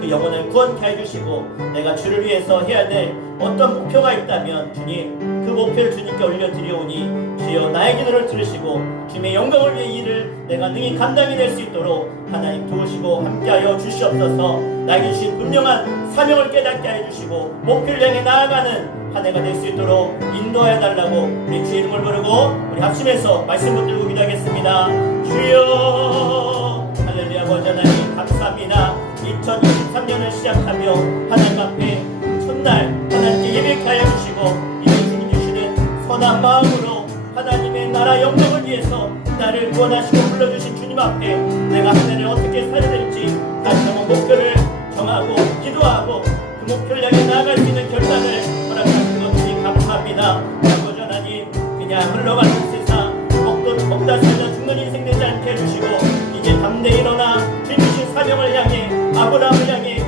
그 영혼을 구원케 해주시고 내가 주를 위해서 해야 될 어떤 목표가 있다면 주님 그 목표를 주님께 올려드리오니 주여 나의 기도를 들으시고 주님의 영광을 위해 일을 내가 능히 감당해낼 수 있도록 하나님 도우시고 함께하여 주시옵소서. 나에게 주신 분명한 사명을 깨닫게 해주시고 목표를 향해 나아가는 한 해가 될 수 있도록 인도해 달라고 우리 주 이름을 부르고 우리 합심해서 말씀 붙들고 기도하겠습니다. 주여 할렐루야. 아버지 하나님 감사합니다. 2023년을 시작하며 하나님 앞에 첫날 하나님께 예배케 하여 주시고 이제 주님 주시는 선한 마음으로 하나님의 나라 영광을 위해서 나를 구원하시고 불러주신 주님 앞에 내가 한 해를 어떻게 살아야 될지 다시 한번 목표를 정하고 기도하고 그 목표를 향해 나아갈 수 있는 결단을 허락하시는 것 주님 감사합니다. 아버지 하나님 그냥 흘러가는 세상 먹다 살다 죽는 인생 되지 않게 해주시고 이제 담대히 일어나 주님 주신 사명을 향해 아브라함을 향해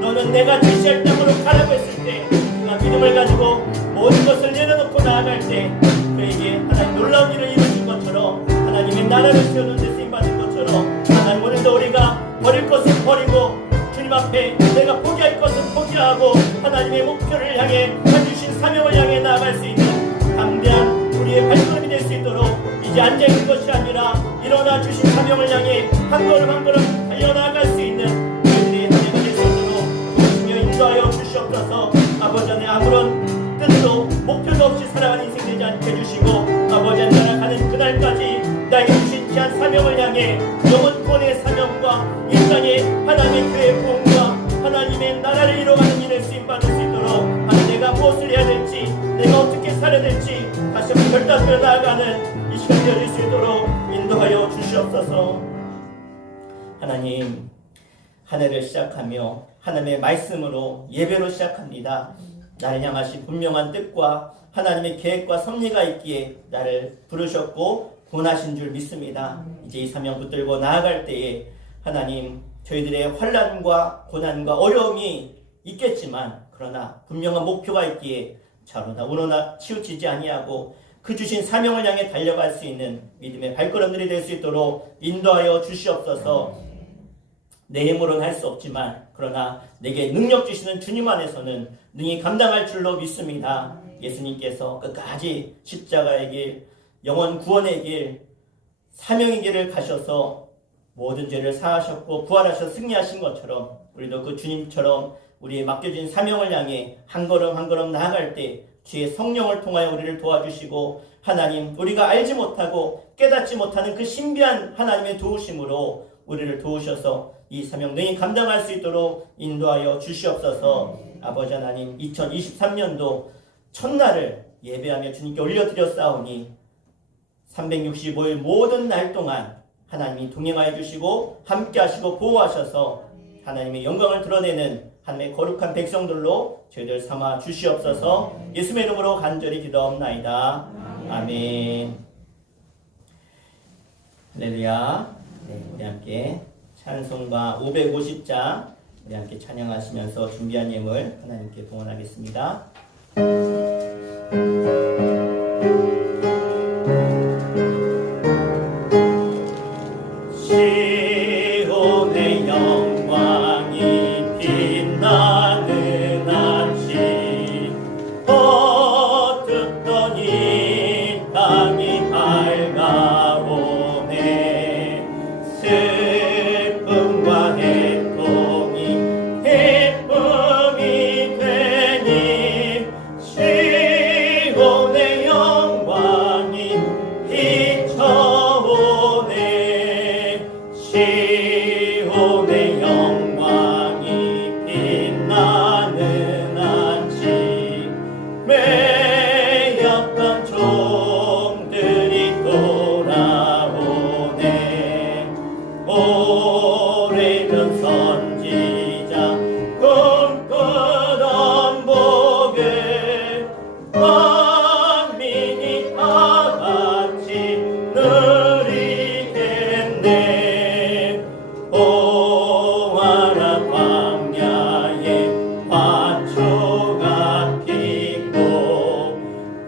너는 내가 제시할 땅으로 가라고 했을 때 그가 믿음을 가지고 모든 것을 내려놓고 나아갈 때 그에게 하나님 놀라운 일을 이루신 것처럼 하나님의 나라를 세우는 데 쓰임받은 것처럼 하나님 오늘도 우리가 버릴 것은 버리고 주님 앞에 내가 포기할 것은 포기하고 하나님의 목표를 향해 해주신 사명을 향해 나아갈 수 있는 담대한 우리의 발걸음이 될 수 있도록 이제 앉아있는 것이 아니라 일어나 주신 사명을 향해 한 걸음 한 걸음 달려나갈 수 있는 우리들의 한 해가 될 수 있도록 도우시며 인도하여 주시옵소서. 아버지 안에 아무런 뜻도 목표도 없이 살아가는 인생 되지 않게 해주시고 아버지 안에 살아가는 그날까지 나에게 주신 귀한 사명을 향해 영혼 구원의 사명과 이 땅에 하나님의 교회의 구원과 하나님의 나라를 이루어가는 일을 쓰임받을 수 있도록 하나님 내가 무엇을 해야 될지 될지, 내가 어떻게 살아야 될지 다시 한번 결단하며 나아가는 이 시간 되어질 수 있도록 인도하여 주시옵소서. 하나님, 한 해를 시작하며 하나님의 말씀으로 예배로 시작합니다. 나를 향하신 분명한 뜻과 하나님의 계획과 섭리가 있기에 나를 부르셨고 권하신 줄 믿습니다. 이제 이 사명 붙들고 나아갈 때에 하나님, 저희들의 환난과 고난과 어려움이 있겠지만 그러나 분명한 목표가 있기에 좌로나 우로나 치우치지 아니하고 그 주신 사명을 향해 달려갈 수 있는 믿음의 발걸음들이 될 수 있도록 인도하여 주시옵소서. 내 힘으로는 할 수 없지만 그러나 내게 능력 주시는 주님 안에서는 능히 감당할 줄로 믿습니다. 예수님께서 끝까지 십자가의 길, 영원 구원의 길, 사명의 길을 가셔서 모든 죄를 사하셨고 부활하셔서 승리하신 것처럼 우리도 그 주님처럼 우리의 맡겨진 사명을 향해 한 걸음 한 걸음 나아갈 때 주의 성령을 통하여 우리를 도와주시고 하나님, 우리가 알지 못하고 깨닫지 못하는 그 신비한 하나님의 도우심으로 우리를 도우셔서 이 사명 능히 감당할 수 있도록 인도하여 주시옵소서. 아버지 하나님, 2023년도 첫날을 예배하며 주님께 올려드렸사오니 365일 모든 날 동안 하나님이 동행하여 주시고 함께 하시고 보호하셔서 하나님의 영광을 드러내는 하나님의 거룩한 백성들로 저희들 삼아 주시옵소서. 예수의 이름으로 간절히 기도하옵나이다. 아멘. 할렐루야. 네, 우리 함께 찬송가 550장 우리 함께 찬양하시면서 준비한 예물 하나님께 봉헌하겠습니다. 시온의 영광이 빛나는 아침, 어둡던 이 땅이 밝아오네. 슬픔과 애통이 기쁨이 되니 시온의 영광이 비춰오네. 시온의 영광이 빛나는 아침, 매였던 종들이 돌아오네. 오래전 선지자 꿈꾸던 복을 만민이 다 같이 누리겠네. 오와라 광야에 화초가 피고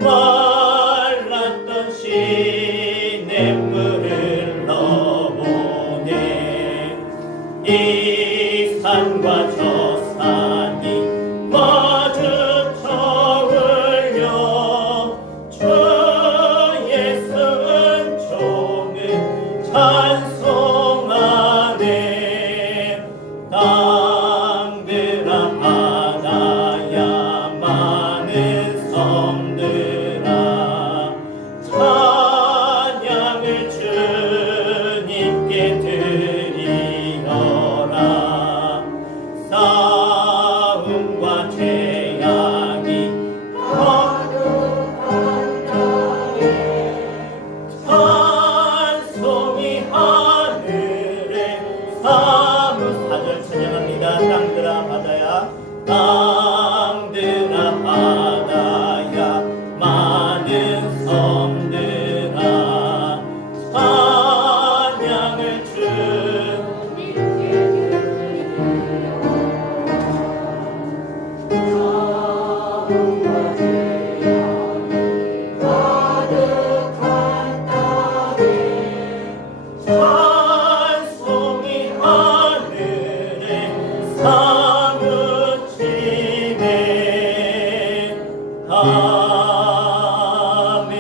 말랐던 시냇물을 넣어보네. 이 산과 저 산이 마주쳐 흘려 주의 은총을 찬송하네. 땅들아 바다야 많은 섬들아 찬양을 주님께 드리어라. 싸움과 죄악이 거룩한 땅에 찬송이 하늘에 사무사절 찬양합니다. 땅들아 바다야, 땅들아 바다야 많은 섬들아 찬양을 주님께 찬송이 하늘에 사무치네. 아멘.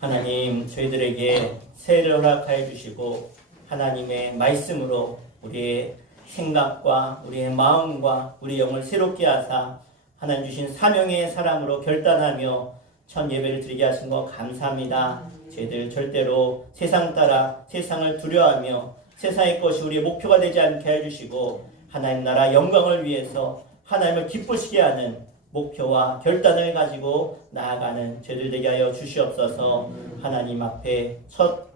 하나님, 저희들에게 새해를 허락하여 주시고 하나님의 말씀으로 우리의 생각과 우리의 마음과 우리 영을 새롭게 하사 하나님 주신 사명의 사람으로 결단하며 첫 예배를 드리게 하신 것 감사합니다. 저희들 절대로 세상 따라 세상을 두려워하며 세상의 것이 우리의 목표가 되지 않게 해주시고 하나님 나라 영광을 위해서 하나님을 기쁘시게 하는 목표와 결단을 가지고 나아가는 저희들 되게 하여 주시옵소서. 하나님 앞에 첫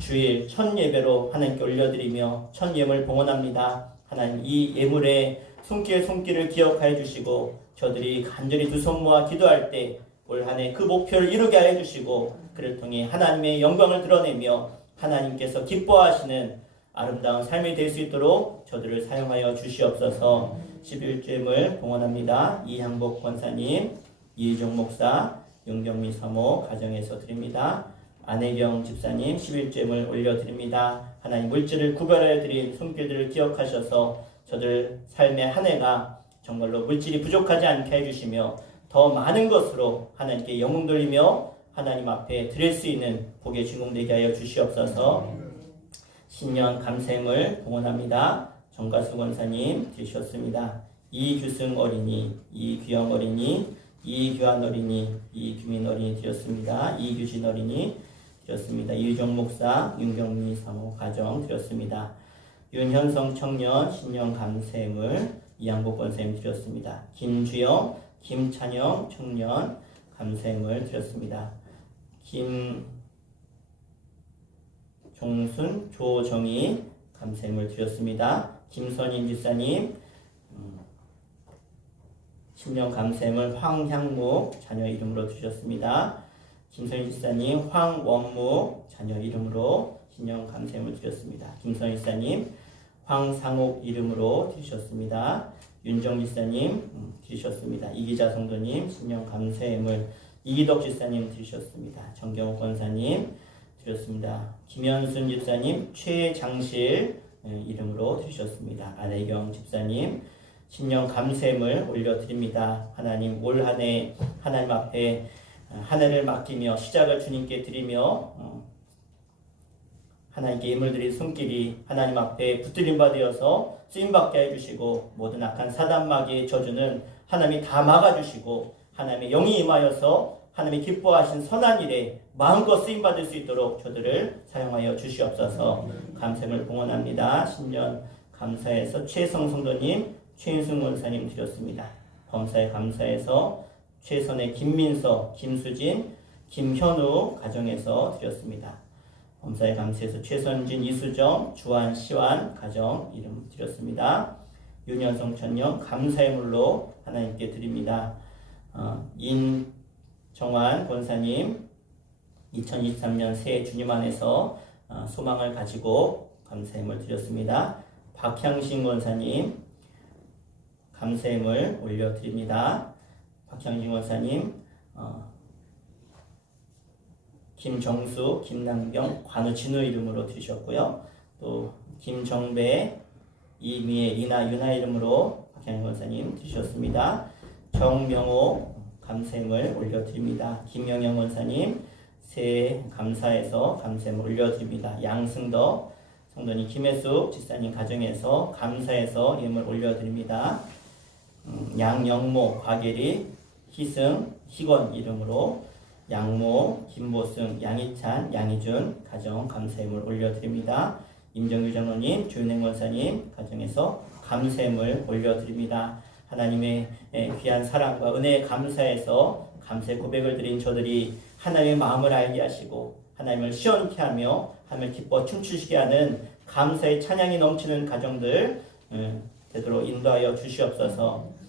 주일 첫 예배로 하나님께 올려드리며 첫 예물 봉헌합니다. 하나님 이 예물의 손길을 기억하여 주시고 저들이 간절히 두 손 모아 기도할 때 올 한 해 그 목표를 이루게 하여 주시고 그를 통해 하나님의 영광을 드러내며 하나님께서 기뻐하시는 아름다운 삶이 될 수 있도록 저들을 사용하여 주시옵소서. 11주임을 봉헌합니다. 이향복 권사님, 이희종 목사, 윤경미 사모 가정에서 드립니다. 안혜경 집사님 11주임을 올려드립니다. 하나님 물질을 구별하여 드린 손길들을 기억하셔서 저들 삶의 한 해가 정말로 물질이 부족하지 않게 해주시며 더 많은 것으로 하나님께 영광 돌리며 하나님 앞에 드릴 수 있는 복의 주인공 되게 하여 주시옵소서. 신년 감사행을 봉헌합니다. 정가수 권사님 드리셨습니다. 이규승 어린이, 이규영 어린이, 이규환 어린이, 이규민 어린이 드렸습니다. 이규진 어린이 드렸습니다. 이유정 목사, 윤경미 사모 가정 드렸습니다. 윤현성 청년 신년 감사행을 이양복 권사님 드렸습니다. 김주영, 김찬영 청년 감사행을 드렸습니다. 김종순, 조정희 감사행을 드렸습니다. 김선임 집사님 신년 감사행을 황향무 자녀 이름으로 드렸습니다. 김선희 집사님 황원무 자녀 이름으로 신년 감사행을 드렸습니다. 김선희 집사님 황상옥 이름으로 드리셨습니다. 윤정 집사님 드리셨습니다. 이기자 성도님 신년 감사행을 이기덕 집사님 드리셨습니다. 정경호 권사님 드렸습니다. 김현순 집사님 최장실 이름으로 드리셨습니다. 안혜경 집사님 신년 감사행을 올려드립니다. 하나님 올 한 해 하나님 앞에 한 해를 맡기며 시작을 주님께 드리며 하나님께 예물 드릴 손길이 하나님 앞에 붙들림 받으어서 쓰임받게 해주시고 모든 악한 사단마귀의 저주는 하나님이 다 막아주시고 하나님의 영이 임하여서 하나님이 기뻐하신 선한 일에 마음껏 쓰임받을 수 있도록 저들을 사용하여 주시옵소서. 감사를 봉헌합니다. 신년 감사에서 최성 성도님 최인승 원사님 드렸습니다. 범사에 감사해서 최선의 김민서, 김수진, 김현우 가정에서 드렸습니다. 범사에 감사해서 최선진, 이수정, 주한, 시완 가정 이름 드렸습니다. 윤현성 천령 감사의 물로 하나님께 드립니다. 인정환 권사님 2023년 새해 주님 안에서 소망을 가지고 감사의 물 드렸습니다. 박향신 권사님 감사행을 올려드립니다. 박향진 원사님, 김정수, 김남경, 관우, 진우 이름으로 드리셨고요. 또 김정배, 이미애, 리나, 유나 이름으로 박향진 원사님 드리셨습니다. 정명호 감사행을 올려드립니다. 김영영 원사님 새해 감사해서 감사행을 올려드립니다. 양승덕 성도님 김혜숙 집사님 가정에서 감사해서 예물 올려드립니다. 양영모, 곽예리, 희승, 희건 이름으로 양모, 김보승, 양희찬, 양희준 가정 감사예물 올려드립니다. 임정규 장로님, 조윤행 권사님 가정에서 감사예물 올려드립니다. 하나님의 귀한 사랑과 은혜에 감사해서 감사의 고백을 드린 저들이 하나님의 마음을 알게 하시고 하나님을 시원케 하며 하나님을 기뻐 춤추시게 하는 감사의 찬양이 넘치는 가정들 되도록 인도하여 주시옵소서.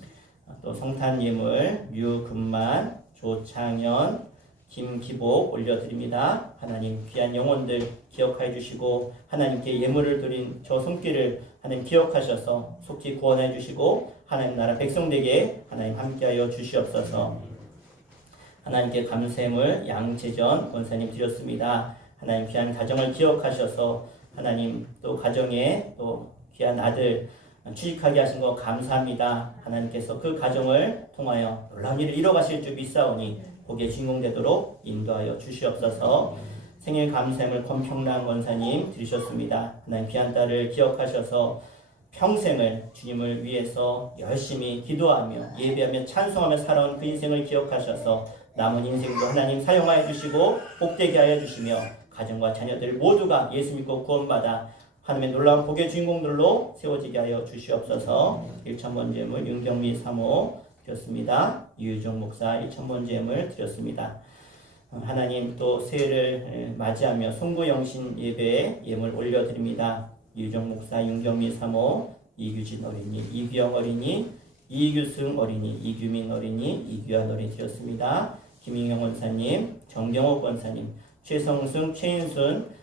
또 성탄 예물 류금만, 조창현, 김기복 올려드립니다. 하나님 귀한 영혼들 기억해 주시고 하나님께 예물을 드린 저 손길을 하나님 기억하셔서 속히 구원해 주시고 하나님 나라 백성되게 하나님 함께하여 주시옵소서. 하나님께 감사함을 양재전 권사님 드렸습니다. 하나님 귀한 가정을 기억하셔서 하나님 또 가정에 또 귀한 아들 취직하게 하신 거 감사합니다. 하나님께서 그 가정을 통하여 놀라운 일을 이뤄가실 줄 믿사오니 복의 주인공 되도록 인도하여 주시옵소서. 생일 감사함을 권평란 권사님 드리셨습니다. 하나님 귀한 딸을 기억하셔서 평생을 주님을 위해서 열심히 기도하며 예배하며 찬송하며 살아온 그 인생을 기억하셔서 남은 인생도 하나님 사용하여 주시고 복되게 하여 주시며 가정과 자녀들 모두가 예수 믿고 구원받아 하나님의 놀라운 복의 주인공들로 세워지게 하여 주시옵소서. 1,000번 제물 윤경미 사모 드렸습니다. 유유정 목사 1,000번 제물 드렸습니다. 하나님 또 새해를 맞이하며 송구영신 예배에 예물 올려드립니다. 유유정 목사 윤경미 사모 이규진 어린이 이규영 어린이 이규승 어린이 이규민 어린이 이규환 어린이 드렸습니다. 김인경 권사님 정경호 권사님 최성승 최인순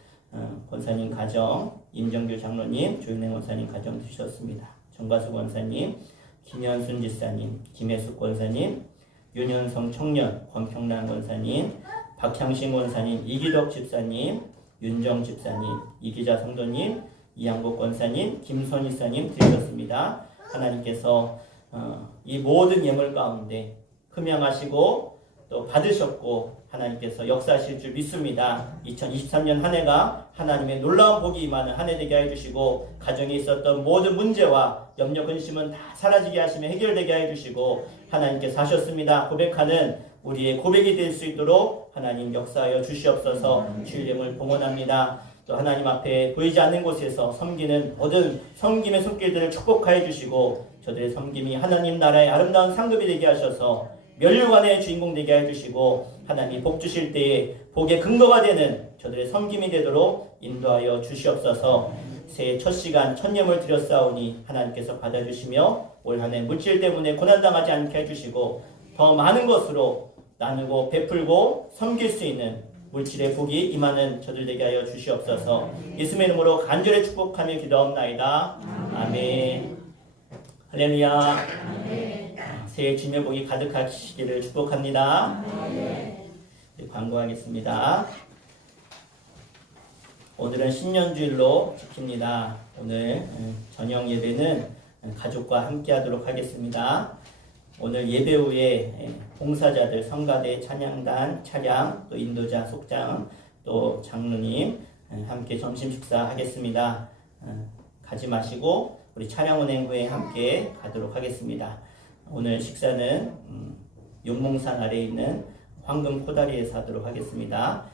권사님 가정 임정규 장로님 조윤행 권사님 가정 드셨습니다. 정가수 권사님 김현순 지사님 김혜숙 권사님 윤현성 청년 권평란 권사님 박향신 권사님 이기덕 집사님 윤정 집사님 이기자 성도님 이양복 권사님 김선희 사님 드리셨습니다. 하나님께서 이 모든 예물 가운데 흠양하시고 또 받으셨고 하나님께서 역사하실 줄 믿습니다. 2023년 한 해가 하나님의 놀라운 복이 임하는 한 해 되게 해주시고 가정에 있었던 모든 문제와 염려 근심은 다 사라지게 하시며 해결되게 해주시고 하나님께서 하셨습니다. 고백하는 우리의 고백이 될 수 있도록 하나님 역사하여 주시옵소서. 주의 이름을 봉헌합니다. 또 하나님 앞에 보이지 않는 곳에서 섬기는 모든 섬김의 손길들을 축복하여 주시고 저들의 섬김이 하나님 나라의 아름다운 상급이 되게 하셔서 멸류관의 주인공 되게 해주시고 하나님이 복 주실 때에 복의 근거가 되는 저들의 섬김이 되도록 인도하여 주시옵소서. 새해 첫 시간 첫 예물 드렸사오니 하나님께서 받아주시며 올 한 해 물질 때문에 고난당하지 않게 해주시고 더 많은 것으로 나누고 베풀고 섬길 수 있는 물질의 복이 임하는 저들 되게 하여 주시옵소서. 예수님의 이름으로 간절히 축복하며 기도하옵나이다. 아멘. 할렐루야. 새해 주님의 복이 가득하시기를 축복합니다. 네, 광고하겠습니다. 오늘은 신년주일로 지킵니다. 오늘 저녁 예배는 가족과 함께 하도록 하겠습니다. 오늘 예배 후에 봉사자들, 성가대, 찬양단, 차량, 또 인도자, 속장, 또 장로님 함께 점심 식사하겠습니다. 가지 마시고 우리 차량 운행 후에 함께 가도록 하겠습니다. 오늘 식사는 용몽산 아래에 있는 황금 코다리에서 하도록 하겠습니다.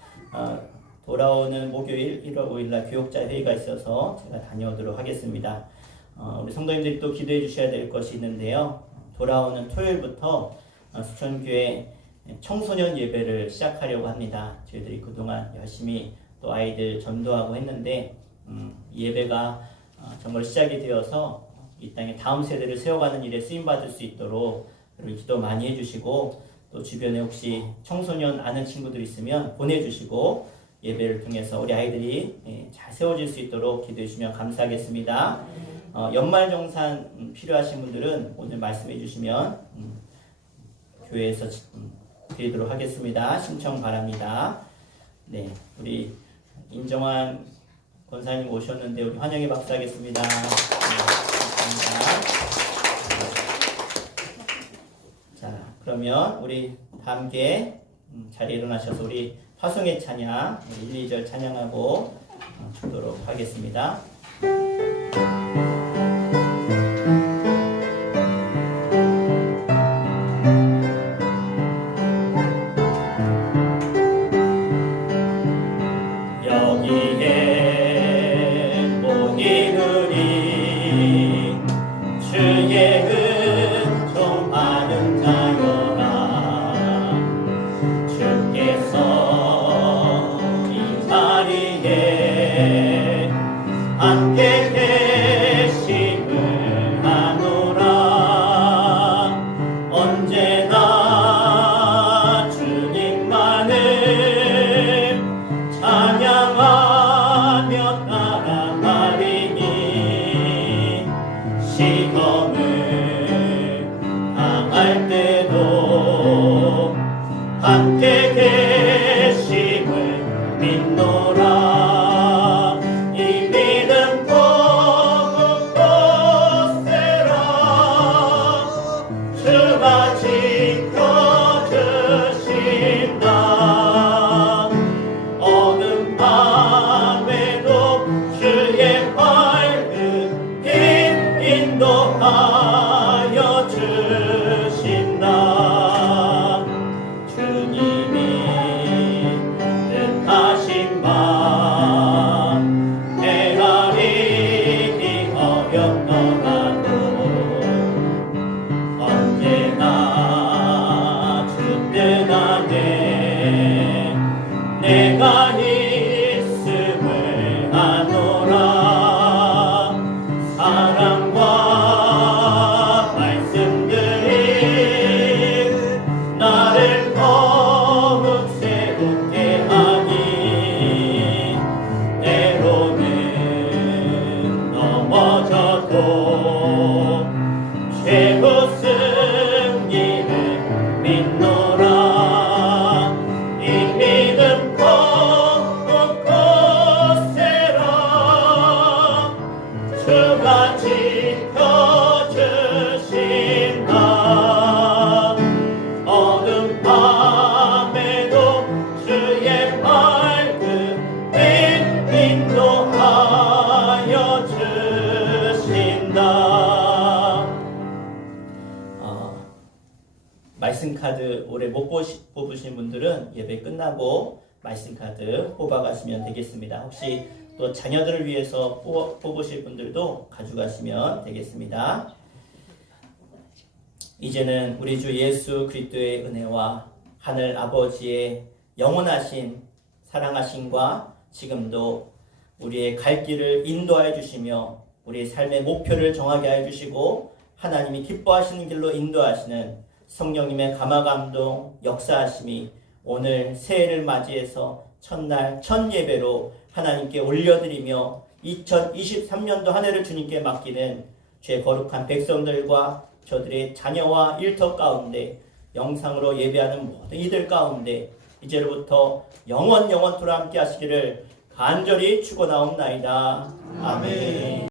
돌아오는 목요일 1월 5일날 교역자 회의가 있어서 제가 다녀오도록 하겠습니다. 우리 성도님들이 또 기도해 주셔야 될 것이 있는데요. 돌아오는 토요일부터 수천교회 청소년 예배를 시작하려고 합니다. 저희들이 그동안 열심히 또 아이들 전도하고 했는데 예배가 정말 시작이 되어서 이 땅에 다음 세대를 세워가는 일에 쓰임받을 수 있도록 여러분 기도 많이 해주시고 또 주변에 혹시 청소년 아는 친구들 있으면 보내주시고 예배를 통해서 우리 아이들이 잘 세워질 수 있도록 기도해 주시면 감사하겠습니다. 연말정산 필요하신 분들은 오늘 말씀해 주시면 교회에서 드리도록 하겠습니다. 신청 바랍니다. 네, 우리 인정환 권사님 오셨는데 우리 환영의 박수 하겠습니다. 네, 감사합니다. 자, 그러면 우리 다 함께 자리에 일어나셔서 우리 화성의 찬양 1, 2절 찬양하고 주도록 하겠습니다. 인도하여 주신다. 말씀 카드 올해 못 뽑으신 분들은 예배 끝나고 말씀 카드 뽑아가시면 되겠습니다. 혹시 또 자녀들을 위해서 뽑으실 분들도 가져가시면 되겠습니다. 이제는 우리 주 예수 그리스도의 은혜와 하늘 아버지의 영원하신 사랑하심과 지금도 우리의 갈 길을 인도하여 주시며 우리의 삶의 목표를 정하게 하여 주시고 하나님이 기뻐하시는 길로 인도하시는 성령님의 감화감동 역사하심이 오늘 새해를 맞이해서 첫날 첫 예배로 하나님께 올려드리며 2023년도 한 해를 주님께 맡기는 죄 거룩한 백성들과 저들의 자녀와 일터 가운데 영상으로 예배하는 모든 이들 가운데 이제로부터 영원토록 함께 하시기를 간절히 축원하옵나이다. 아멘.